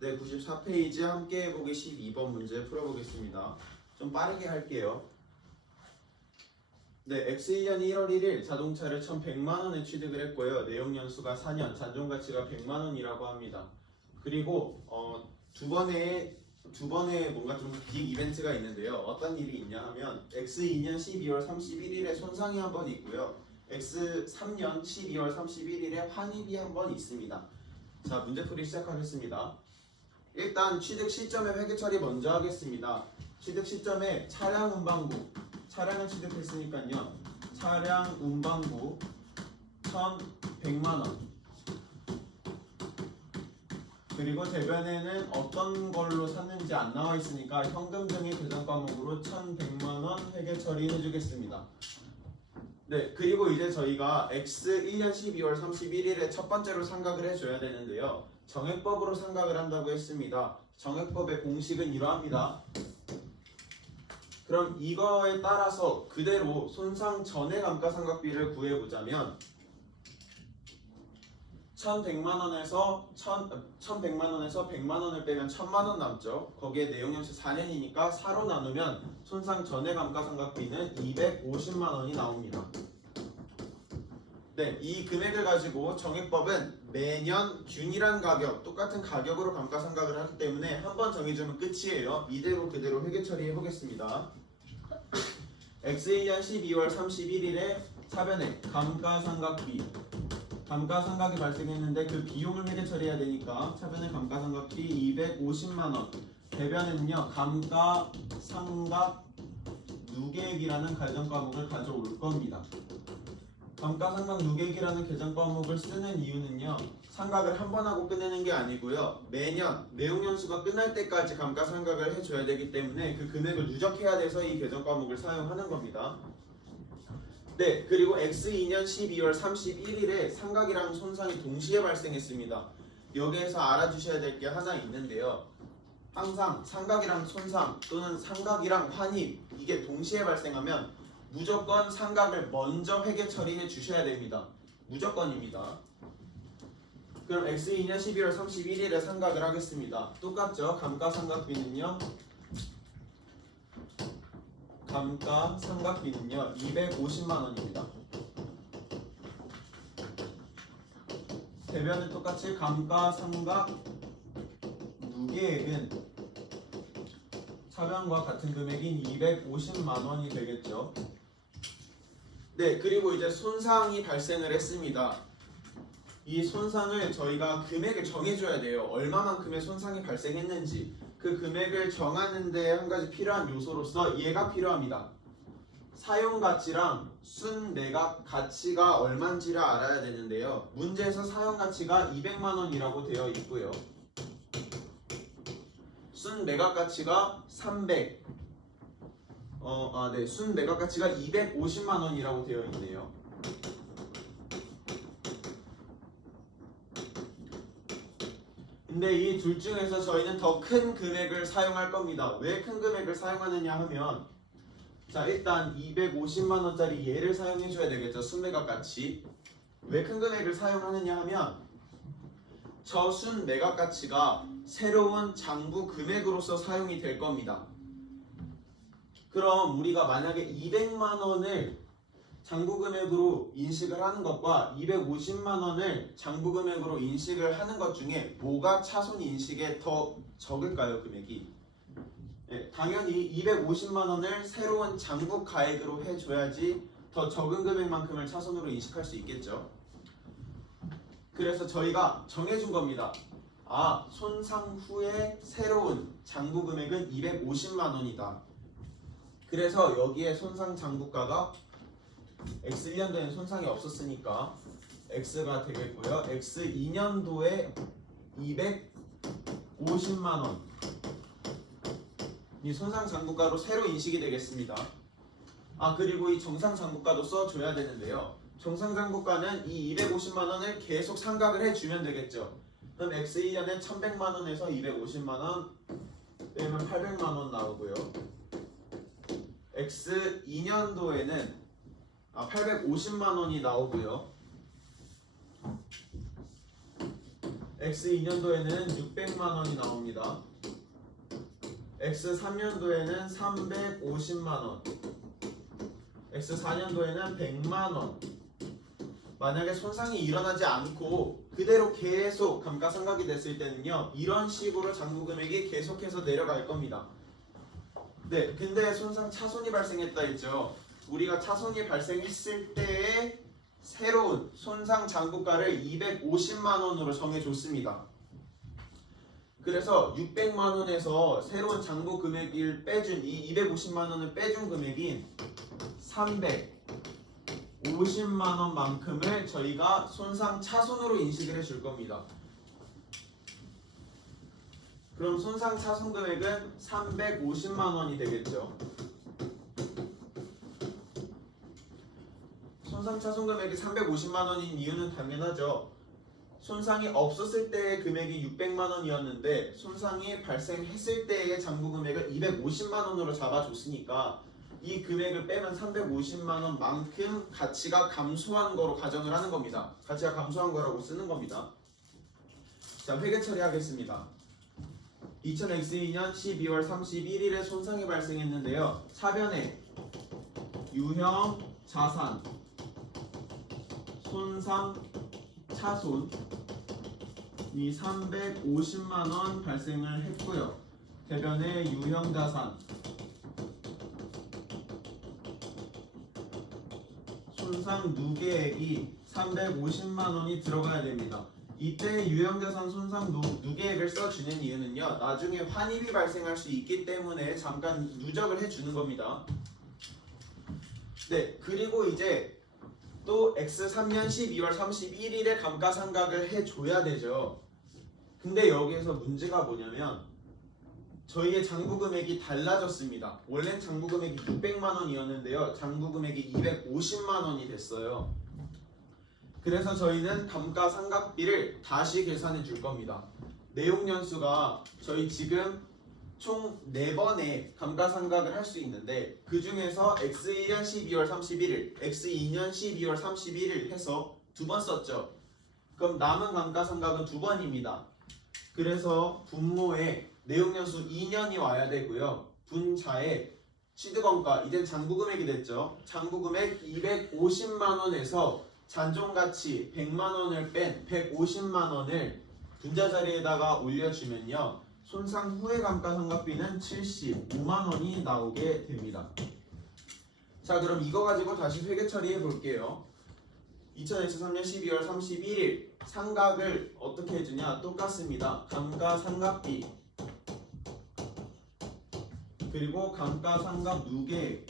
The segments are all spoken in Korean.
네, 94페이지 함께 해보기 12번 문제 풀어보겠습니다. 좀 빠르게 할게요. 네, X1년 1월 1일 자동차를 1,100만원에 취득을 했고요. 내용 연수가 4년, 잔존가치가 100만원이라고 합니다. 그리고 두 번의 뭔가 좀 빅 이벤트가 있는데요. 어떤 일이 있냐 하면 X2년 12월 31일에 손상이 한 번 있고요. X3년 12월 31일에 환입이 한 번 있습니다. 자, 문제풀이 시작하겠습니다. 일단 취득 시점의 회계 처리 먼저 하겠습니다. 취득 시점에 차량 운반부, 차량을 취득했으니까요. 차량 운반부 1,100만원. 그리고 대변에는 어떤 걸로 샀는지 안 나와 있으니까 현금 등의 계산 과목으로 1,100만원 회계 처리해 주겠습니다. 네, 그리고 이제 저희가 X1년 12월 31일에 첫 번째로 상각을 해줘야 되는데요. 정액법으로 상각을 한다고 했습니다. 정액법의 공식은 이러합니다. 그럼 이거에 따라서 그대로 손상 전의 감가상각비를 구해보자면 1,100만원에서 100만원을 빼면 1,000만원 남죠. 거기에 내용연수 4년이니까 4로 나누면 손상 전의 감가상각비는 250만원이 나옵니다. 네, 이 금액을 가지고 정액법은 매년 균일한 가격, 똑같은 가격으로 감가상각을 하기 때문에 한 번 정해주면 끝이에요. 이대로 그대로 회계 처리해 보겠습니다. X1년 12월 31일에 차변액 감가상각비, 감가상각이 발생했는데 그 비용을 회계 처리해야 되니까 차변액 감가상각비 250만원, 대변은요 감가상각 누계액이라는 가정 과목을 가져올 겁니다. 감가상각 누계액이라는 계정 과목을 쓰는 이유는요, 상각을 한 번 하고 끝내는 게 아니고요, 매년 내용연수가 끝날 때까지 감가상각을 해줘야 되기 때문에 그 금액을 누적해야 돼서 이 계정 과목을 사용하는 겁니다. 네, 그리고 X2년 12월 31일에 상각이랑 손상이 동시에 발생했습니다. 여기에서 알아주셔야 될 게 하나 있는데요. 항상 상각이랑 손상 또는 상각이랑 환입, 이게 동시에 발생하면 무조건 상각을 먼저 회계 처리해 주셔야 됩니다. 무조건입니다. 그럼 X2년 12월 31일에 상각을 하겠습니다. 똑같죠? 감가상각비는요 250만원입니다. 대변은 똑같이 감가상각 누계액은 차변과 같은 금액인 250만원이 되겠죠. 네, 그리고 이제 손상이 발생을 했습니다. 이 손상을 저희가 금액을 정해줘야 돼요. 얼마만큼의 손상이 발생했는지. 그 금액을 정하는 데 한 가지 필요한 요소로서 얘가 필요합니다. 사용가치랑 순매각 가치가 얼마인지를 알아야 되는데요. 문제에서 사용가치가 200만원이라고 되어 있고요. 순매각 가치가 300. 네, 순매각 가치가 250만원이라고 되어 있네요. 근데 이 둘 중에서 저희는 더 큰 금액을 사용할 겁니다. 왜 큰 금액을 사용하느냐 하면, 자, 일단 250만원짜리 얘를 사용해 줘야 되겠죠. 순매각 가치. 왜 큰 금액을 사용하느냐 하면 저 순매각 가치가 새로운 장부 금액으로서 사용이 될 겁니다. 그럼 우리가 만약에 200만원을 장부금액으로 인식을 하는 것과 250만원을 장부금액으로 인식을 하는 것 중에 뭐가 차손 인식에 더 적을까요? 금액이? 네, 당연히 250만원을 새로운 장부가액으로 해줘야지 더 적은 금액만큼을 차손으로 인식할 수 있겠죠. 그래서 저희가 정해준 겁니다. 손상 후에 새로운 장부금액은 250만원이다. 그래서 여기에 손상 장부가가 X1년도에는 손상이 없었으니까 X가 되겠고요. X2년도에 250만원 이 손상 장부가로 새로 인식이 되겠습니다. 그리고 이 정상 장부가도 써줘야 되는데요. 정상 장부가는 이 250만원을 계속 상각을 해주면 되겠죠. 그럼 X1년에 1100만원에서 250만원 빼면 800만원 나오고요. X2년도에는 850만원이 나오고요. X2년도에는 600만 원이 나옵니다. X3년도에는 350만 원, X4년도에는 100만 원. 만약에 손상이 일어나지 않고 그대로 계속 감가상각이 됐을 때는요, 이런 식으로 장부 금액이 계속해서 내려갈 겁니다. 네, 근데 손상 차손이 발생했다 했죠. 우리가 차손이 발생했을 때의 새로운 손상 장부가를 250만 원으로 정해줬습니다. 그래서 600만 원에서 새로운 장부 금액을 빼준 이 250만 원을 빼준 금액인 350만 원만큼을 저희가 손상 차손으로 인식을 해줄 겁니다. 그럼 손상 차손 금액은 350만 원이 되겠죠. 손상 차손 금액이 350만 원인 이유는 당연하죠. 손상이 없었을 때의 금액이 600만 원이었는데 손상이 발생했을 때의 장부 금액을 250만 원으로 잡아줬으니까 이 금액을 빼면 350만 원만큼 가치가 감소한 거로 가정을 하는 겁니다. 가치가 감소한 거라고 쓰는 겁니다. 자, 회계 처리하겠습니다. 2000X2년 12월 31일에 손상이 발생했는데요. 차변에 유형 자산 손상 차손이 350만 원 발생을 했고요. 대변에 유형 자산 손상 누계액이 350만 원이 들어가야 됩니다. 이때 유형자산 손상 누계액을 써주는 이유는요, 나중에 환입이 발생할 수 있기 때문에 잠깐 누적을 해주는 겁니다. 네, 그리고 이제 또 X3년 12월 31일에 감가상각을 해줘야 되죠. 근데 여기에서 문제가 뭐냐면 저희의 장부금액이 달라졌습니다. 원래 장부금액이 600만 원이었는데요. 장부금액이 250만 원이 됐어요. 그래서 저희는 감가상각비를 다시 계산해 줄 겁니다. 내용연수가 저희 지금 총 4번의 감가상각을 할 수 있는데 그 중에서 X1년 12월 31일, X2년 12월 31일 해서 2번 썼죠. 그럼 남은 감가상각은 2번입니다. 그래서 분모에 내용연수 2년이 와야 되고요. 분자에 취득원가, 이젠 장부금액이 됐죠. 장부금액 250만 원에서 잔존가치 100만 원을 뺀 150만 원을 분자 자리에다가 올려주면요. 손상 후의 감가상각비는 75만 원이 나오게 됩니다. 자, 그럼 이거 가지고 다시 회계 처리해 볼게요. 2000X3년 12월 31일 상각을 어떻게 해주냐? 똑같습니다. 감가상각비 그리고 감가상각 누계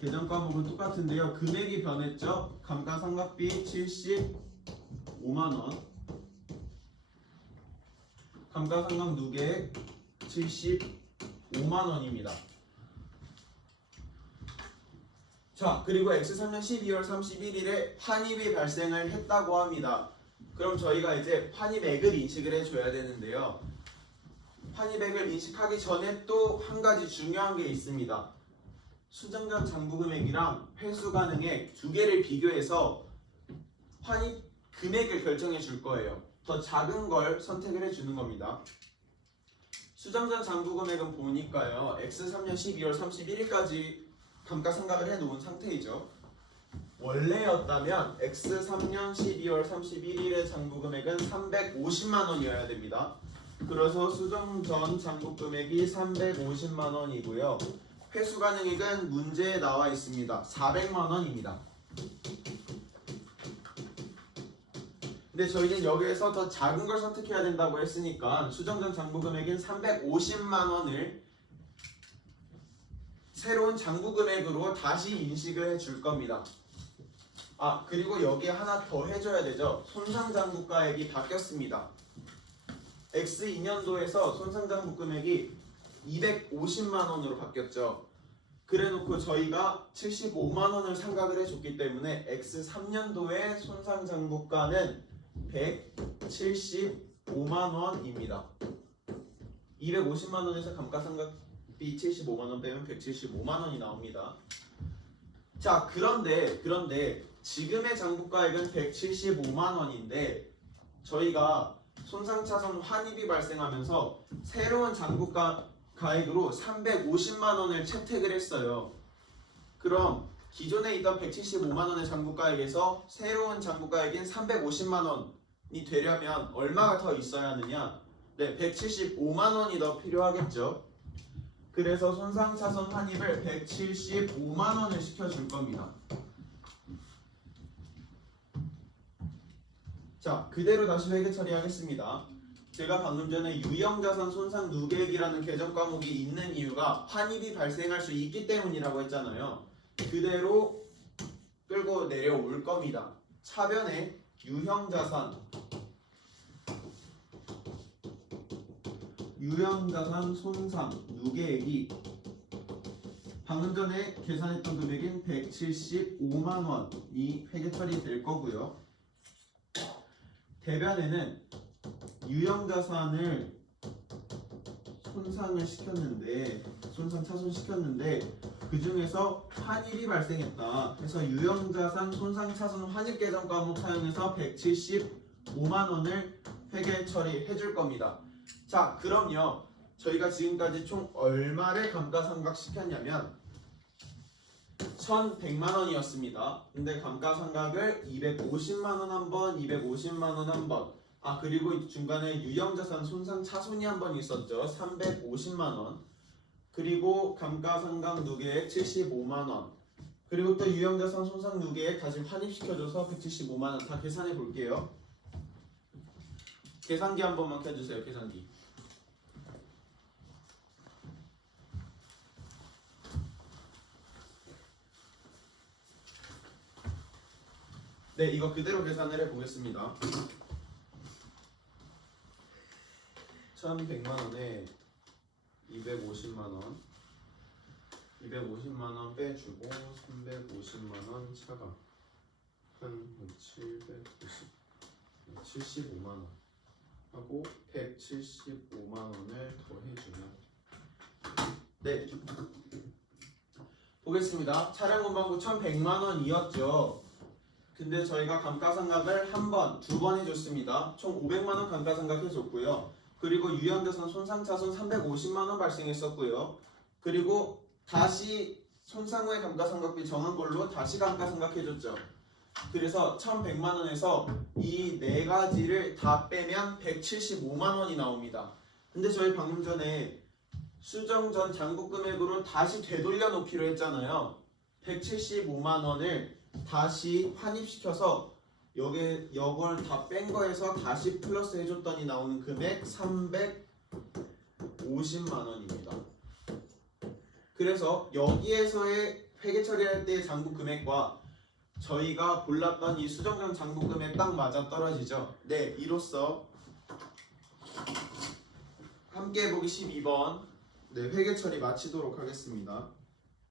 계정 과목은 똑같은데요. 금액이 변했죠. 감가상각비 75만 원, 감가상각 누계 75만 원입니다. 자, 그리고 X3년 12월 31일에 환입이 발생을 했다고 합니다. 그럼 저희가 이제 환입액을 인식을 해줘야 되는데요. 환입액을 인식하기 전에 또 한 가지 중요한 게 있습니다. 수정전 장부금액이랑 회수가능액 두 개를 비교해서 환입 금액을 결정해 줄 거예요. 더 작은 걸 선택을 해 주는 겁니다. 수정전 장부금액은 보니까요, X3년 12월 31일까지 감가상각을 해 놓은 상태이죠. 원래였다면 X3년 12월 31일의 장부금액은 350만 원이어야 됩니다. 그래서 수정전 장부금액이 350만 원이고요. 회수가능액은 문제에 나와 있습니다. 400만 원입니다. 근데 저희는 여기에서 더 작은 걸 선택해야 된다고 했으니까 수정전 장부금액인 350만 원을 새로운 장부금액으로 다시 인식을 해줄 겁니다. 아, 그리고 여기에 하나 더 해줘야 되죠. 손상장부가액이 바뀌었습니다. X2년도에서 손상장부금액이 250만 원으로 바뀌었죠. 그래놓고 저희가 75만 원을 상각을 해줬기 때문에 X3년도의 손상장부가는 175만 원입니다. 250만 원에서 감가상각비 75만 원 빼면 175만 원이 나옵니다. 자, 그런데 지금의 장부가액은 175만 원인데 저희가 손상차손 환입이 발생하면서 새로운 장부가액으로 350만 원을 채택을 했어요. 그럼 기존에 있던 175만 원의 장부가액에서 새로운 장부가액인 350만 원이 되려면 얼마가 더 있어야 하느냐? 네, 175만 원이 더 필요하겠죠. 그래서 손상차손 환입을 175만 원을 시켜줄 겁니다. 자, 그대로 다시 회계 처리하겠습니다. 제가 방금 전에 유형자산 손상 누계액이라는 개정 과목이 있는 이유가 환입이 발생할 수 있기 때문이라고 했잖아요. 그대로 끌고 내려올 겁니다. 차변에 유형자산 손상 누계액이 방금 전에 계산했던 금액인 175만 원이 회계 처리될 거고요. 대변에는 유형자산을 손상을 시켰는데 손상차손시켰는데 그 중에서 환입이 발생했다. 그래서 유형자산 손상차손 환입 개정 과목 사용해서 175만 원을 회계 처리해 줄 겁니다. 자, 그럼요. 저희가 지금까지 총 얼마를 감가상각 시켰냐면 1,100만 원이었습니다. 근데 감가상각을 250만 원 한 번, 250만 원 한 번. 아, 그리고 중간에 유형자산 손상차손이 한 번 있었죠. 350만 원. 그리고 감가상각 누계액 75만 원. 그리고 또 유형자산 손상 누계액 다시 환입시켜줘서 175만 원. 다 계산해 볼게요. 계산기 한 번만 켜주세요. 계산기. 네, 이거 그대로 계산을 해보겠습니다. 1,100만 원에 250만 원, 250만 원 빼주고 350만 원 차가 한 75만 원 하고 175만 원을 더해주면 네, 보겠습니다. 차량 운반부 1,100만 원이었죠. 근데 저희가 감가상각을 한 번, 두 번 해줬습니다. 총 500만 원 감가상각 해줬고요. 그리고 유형자산 손상차손 350만 원 발생했었고요. 그리고 다시 손상 후에 감가상각비 정한 걸로 다시 감가상각 해줬죠. 그래서 1,100만 원에서 이 네 가지를 다 빼면 175만 원이 나옵니다. 근데 저희 방금 전에 수정 전 장부 금액으로 다시 되돌려 놓기로 했잖아요. 175만 원을 다시 환입시켜서 이걸 다 뺀 거에서 다시 플러스 해줬더니 나오는 금액 350만 원입니다. 그래서 여기에서의 회계 처리할 때의 장부 금액과 저희가 골랐던 이 수정전 장부 금액 딱 맞아 떨어지죠. 네, 이로써 함께 해보기 12번 네, 회계 처리 마치도록 하겠습니다.